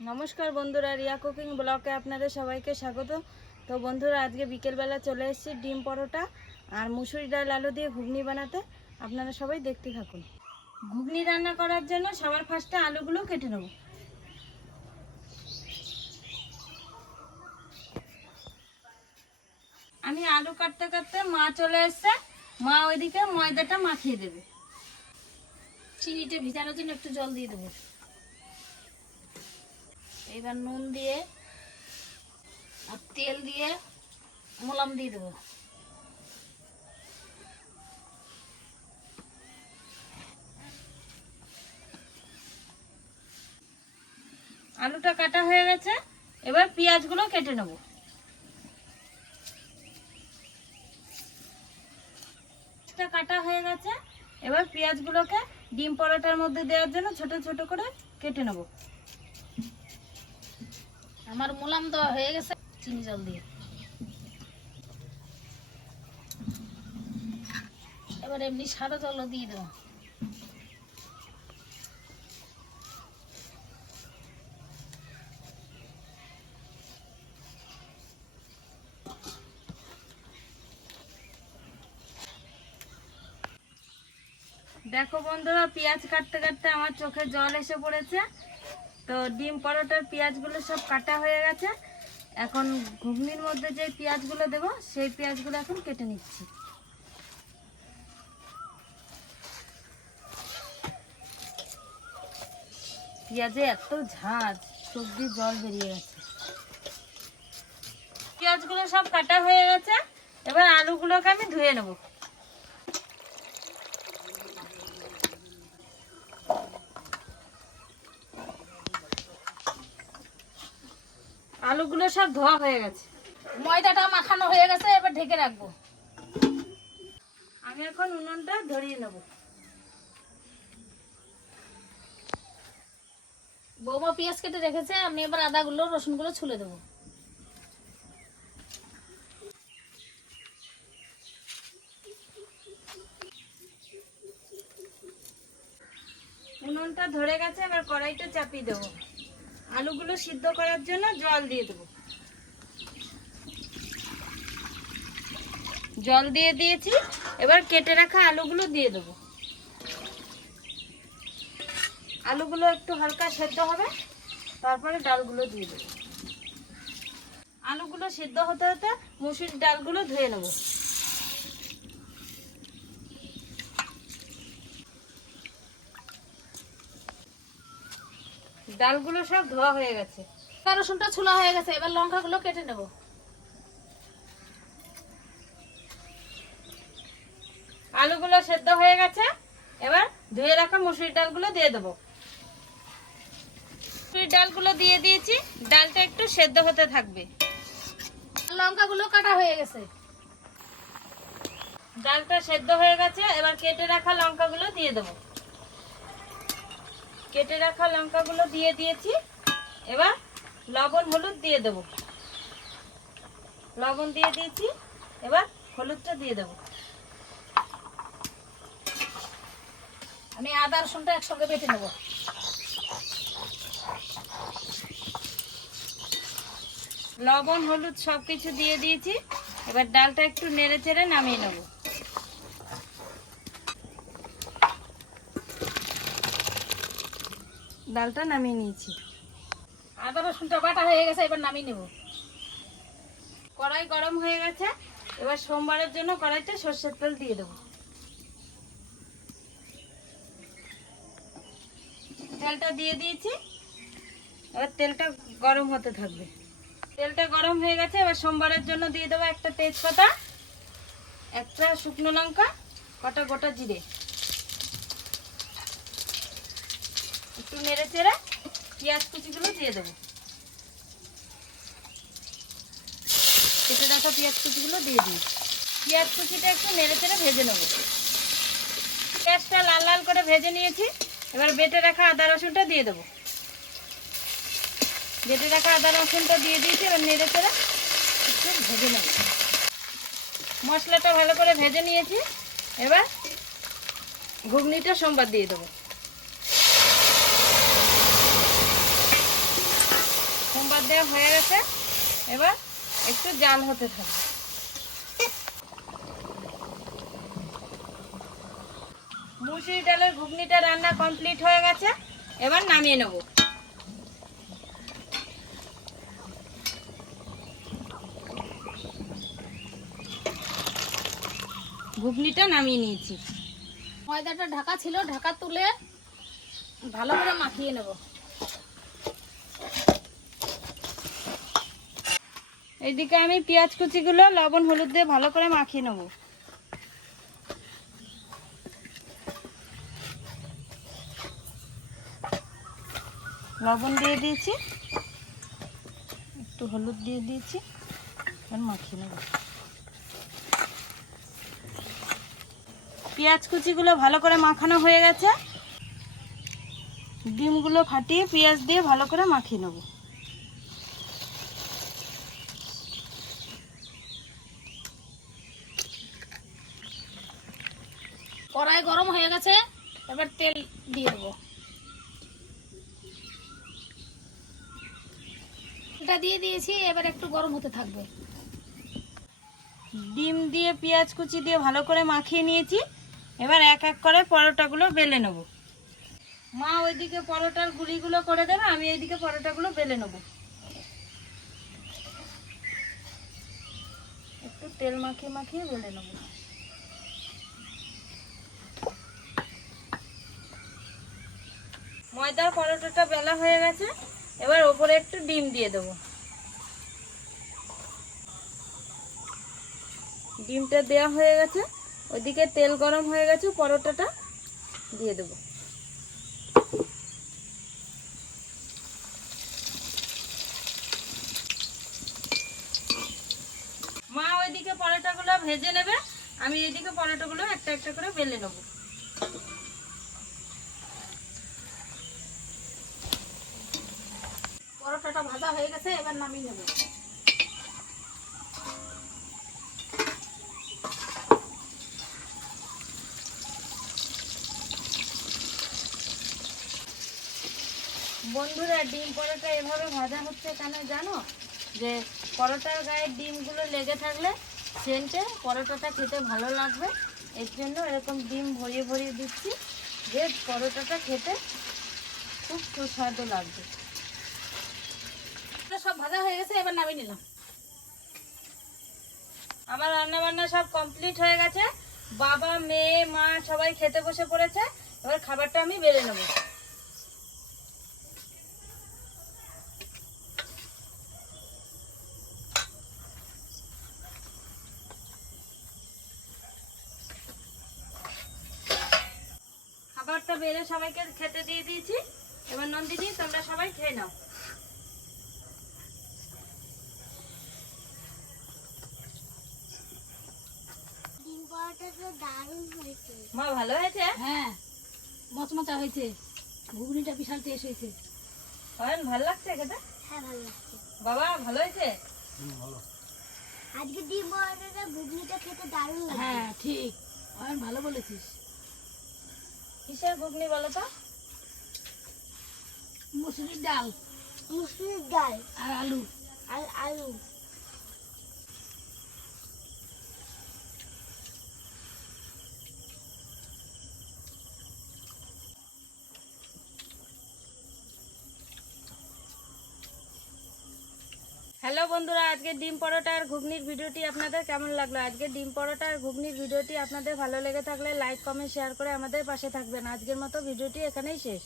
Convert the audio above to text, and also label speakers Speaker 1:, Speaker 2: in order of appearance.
Speaker 1: নমস্কার বন্ধুরা, রিয়া কুকিং ব্লকে আপনাদের সবাইকে স্বাগত। তো বন্ধুরা, আজকে বিকেলবেলা চলে এসেছি ডিম পরোটা আর মুসুরি ডাল আলু দিয়ে ঘুগনি বানাতে। আপনারা সবাই দেখতে থাকুন। ঘুগনি রান্না করার জন্য সবার ফার্স্টে আলুগুলো কেটে নেব। আমি আলু কাটতে কাটতে মা চলে এসছে। মা ওইদিকে ময়দাটা মাখিয়ে দেবে।
Speaker 2: চিনিটা ভিজানোর জন্য একটু জল দিয়ে দেবো। এবার নুন দিয়ে আর তেল দিয়ে মোলাম দিয়ে দেবো।
Speaker 1: আলুটা কাটা হয়ে গেছে, এবার পেঁয়াজগুলো কেটে নেব। কাটা হয়ে গেছে, এবার পেঁয়াজগুলোকে ডিম পরোটার মধ্যে দেওয়ার জন্য ছোট ছোট করে কেটে নেব।
Speaker 2: আমার মোলাম দেওয়া হয়ে গেছে, চিনি জল দিয়ে। এবার এমনি সাদা জলও দিয়ে দেবো।
Speaker 1: দেখো বন্ধুরা, পেঁয়াজ কাটতে কাটতে আমার চোখে জল এসে পড়েছে। তো ডিম পরোটার পেঁয়াজগুলো সব কাটা হয়ে গেছে। এখন ঘুগনির মধ্যে যে পেঁয়াজগুলো দেবো, সেই পেঁয়াজগুলো এখন কেটে নিচ্ছি। পেঁয়াজে এত ঝাঁজ, সবজি জল বেরিয়ে গেছে। পেঁয়াজগুলো সব কাটা হয়ে গেছে। এবার আলুগুলোকে আমি ধুয়ে নেব। আলুগুলো সব ধোয়া হয়ে গেছে।
Speaker 2: ময়দাটা মাখানো হয়ে গেছে এবার ঢেকে রাখব।
Speaker 1: আমি এখন উনুনটা ধরিয়ে নেব।
Speaker 2: বৌমা পেঁয়াজ কেটে রেখেছে আমি এবার আদাগুলো রসুনগুলো ছুলে দেবো।
Speaker 1: উনুনটা ধরে গেছে এবার কড়াইটা চাপিয়ে দেবো। আলুগুলো সিদ্ধ করার জন্য জল দিয়ে দেবো। জল দিয়ে দিয়েছি, এবার কেটে রাখা আলুগুলো দিয়ে দেবো। আলুগুলো একটু হালকা সেদ্ধ হবে, তারপরে ডালগুলো দিয়ে দেবো। আলুগুলো সিদ্ধ হতে হতে মুসুর ডালগুলো ধুয়ে নেব। ডালগুলো সব ধোয়া হয়ে গেছে।
Speaker 2: রসুনটা ছুলা হয়ে গেছে এবার লঙ্কাগুলো কেটে নেব।
Speaker 1: আলুগুলো সেদ্ধ হয়ে গেছে এবার ধুয়ে রাখা মুসুরির ডালগুলো দিয়ে দেবো। মুসুরি ডালগুলো দিয়ে দিয়েছি ডালটা একটু সেদ্ধ হতে থাকবে।
Speaker 2: লঙ্কাগুলো কাটা হয়ে গেছে।
Speaker 1: ডালটা সেদ্ধ হয়ে গেছে এবার কেটে রাখা লঙ্কাগুলো দিয়ে দেবো। কেটে রাখা লঙ্কাগুলো দিয়ে দিয়েছি। এবার লবণ, হলুদ দিয়ে দেবো। লবণ দিয়ে দিয়েছি, এবার হলুদটা দিয়ে দেবো।
Speaker 2: আমি আদা, রসুনটা একসঙ্গে বেটে নেব।
Speaker 1: লবণ, হলুদ সব কিছু দিয়ে দিয়েছি। এবার ডালটা একটু নেড়ে চেড়ে নামিয়ে নেব। ডালটা নামিয়ে নিয়েছি।
Speaker 2: আদা রসুনটা বাটা হয়ে গেছে, এবার নামিয়ে নেব।
Speaker 1: কড়াই গরম হয়ে গেছে, এবার সোমবারের জন্য কড়াইতে সর্ষের তেল দিয়ে দেবো। তেলটা দিয়ে দিয়েছি, এবার তেলটা গরম হতে থাকবে। তেলটা গরম হয়ে গেছে, এবার সোমবারের জন্য দিয়ে দেবো একটা তেজপাতা, একটা শুকনো লঙ্কা, কটা গোটা জিরে। একটু নেড়ে চেড়ে পেঁয়াজ কুচিগুলো দিয়ে দেবো। কেটে রাখা পেঁয়াজ কুচিগুলো দিয়ে দিই। পেঁয়াজ কুচিটা একটু নেড়ে চেড়ে ভেজে নেব। পেঁয়াজটা লাল লাল করে ভেজে নিয়েছি। এবার বেটে রাখা আদা রসুনটা দিয়ে দেবো। বেটে রাখা আদা রসুনটা দিয়ে দিয়েছি, এবার নেড়ে চেড়ে একটু ভেজে নেব। মশলাটা ভালো করে ভেজে নিয়েছি। এবার ঘুগনিটা সোমবার দিয়ে দেবো। খাবার দেওয়া হয়ে গেছে। এবার একটু জাল হতে থাকবে। মুসুরি ডালের ঘুগনিটা রান্না কমপ্লিট হয়ে গেছে। এবার নামিয়ে নেব। ঘুগনিটা নামিয়ে নিয়েছি।
Speaker 2: ময়দাটা ঢাকা ছিল, ঢাকা তুলে ভালো করে মাখিয়ে নেব।
Speaker 1: এইদিকে আমি পেঁয়াজ কুচিগুলো লবণ, হলুদ দিয়ে ভালো করে মাখিয়ে নেব। লবণ দিয়ে দিয়েছি, একটু হলুদ দিয়ে দিয়েছি এবার মাখিয়ে নেব। পেঁয়াজ কুচিগুলো ভালো করে মাখানো হয়ে গেছে। ডিমগুলো ফাটিয়ে পেঁয়াজ দিয়ে ভালো করে মাখিয়ে নেব।
Speaker 2: কড়াই গরম হয়ে গেছে, এবার তেল দিয়ে দেবো। এটা দিয়ে দিয়েছি, এবার একটু গরম হতে থাকবে।
Speaker 1: ডিম দিয়ে, পেঁয়াজ কুচি দিয়ে ভালো করে মাখিয়ে নিয়েছি। এবার এক এক করে পরোটাগুলো বেলে নেব। মা ওইদিকে পরোটার গুলিগুলো করে দেবে, আমি এইদিকে পরোটাগুলো বেলে নেব। একটু তেল মাখিয়ে মাখিয়ে বেলে নেব। ময়দার পরোটাটা বেলা হয়ে গেছে, এবার ওপরে একটু ডিম দিয়ে দেবো। ডিমটা দেওয়া হয়ে গেছে, ওইদিকে তেল গরম হয়ে গেছে, পরোটাটা দিয়ে দেবো। মা ওইদিকে পরোটাগুলো ভেজে নেবে, আমি এইদিকে পরোটাগুলো একটা একটা করে বেলে নেব।
Speaker 2: পরোটাটা ভাজা হয়ে গেছে, এবার নামিয়ে নেব।
Speaker 1: বন্ধুরা, ডিম পরোটা এভাবে ভাজা হচ্ছে কেন জানো? যে পরোটার গায়ে ডিমগুলো লেগে থাকলে সেন্টে পরোটাটা খেতে ভালো লাগবে। এর জন্য এরকম ডিম ভরিয়ে ভরিয়ে দিচ্ছি, যে পরোটাটা খেতে খুব সুস্বাদু লাগবে।
Speaker 2: সব ভাজা হয়ে গেছে, এবার নামিয়ে নিলাম।
Speaker 1: আমার রান্না বান্না সব কমপ্লিট হয়ে গেছে। বাবা, মেয়ে, মা সবাই খেতে বসে পড়েছে। এবার খাবারটা আমি বেড়ে নেব। খাবারটা বেড়ে সবাইকে খেতে দিয়ে দিয়েছি। এবার নন্দিনী, তোমরা সবাই খেয়ে নাও। মা ভালো হয়েছে?
Speaker 2: হ্যাঁ মচমচা হয়েছে। ঘুগনিটা বিশাল টেস্ট হয়েছে।
Speaker 1: অয়ন ভালো লাগছে খেতে?
Speaker 3: হ্যাঁ ভালো লাগছে।
Speaker 1: বাবা ভালো হয়েছে?
Speaker 3: আজকে ডিম পরোটাটা ঘুগনিটা খেতে দারুণ লাগে
Speaker 2: হ্যাঁ ঠিক। অয়ন ভালো বলেছিস।
Speaker 1: কিসের ঘুগনি বলো তো?
Speaker 2: মুসুরির ডাল
Speaker 3: মুসুরির ডাল
Speaker 2: আর আলু।
Speaker 3: আর আলু।
Speaker 1: হ্যালো বন্ধুরা, আজকে ডিম পরোটা আর ঘুগনির ভিডিওটি আপনাদের কেমন লাগল? আজকে ডিম পরোটা আর ঘুগনির ভিডিওটি আপনাদের ভালো লেগে থাকলে লাইক কমেন্ট শেয়ার করে আমাদের পাশে থাকবেন। আজকের মতো ভিডিওটি এখানেই শেষ।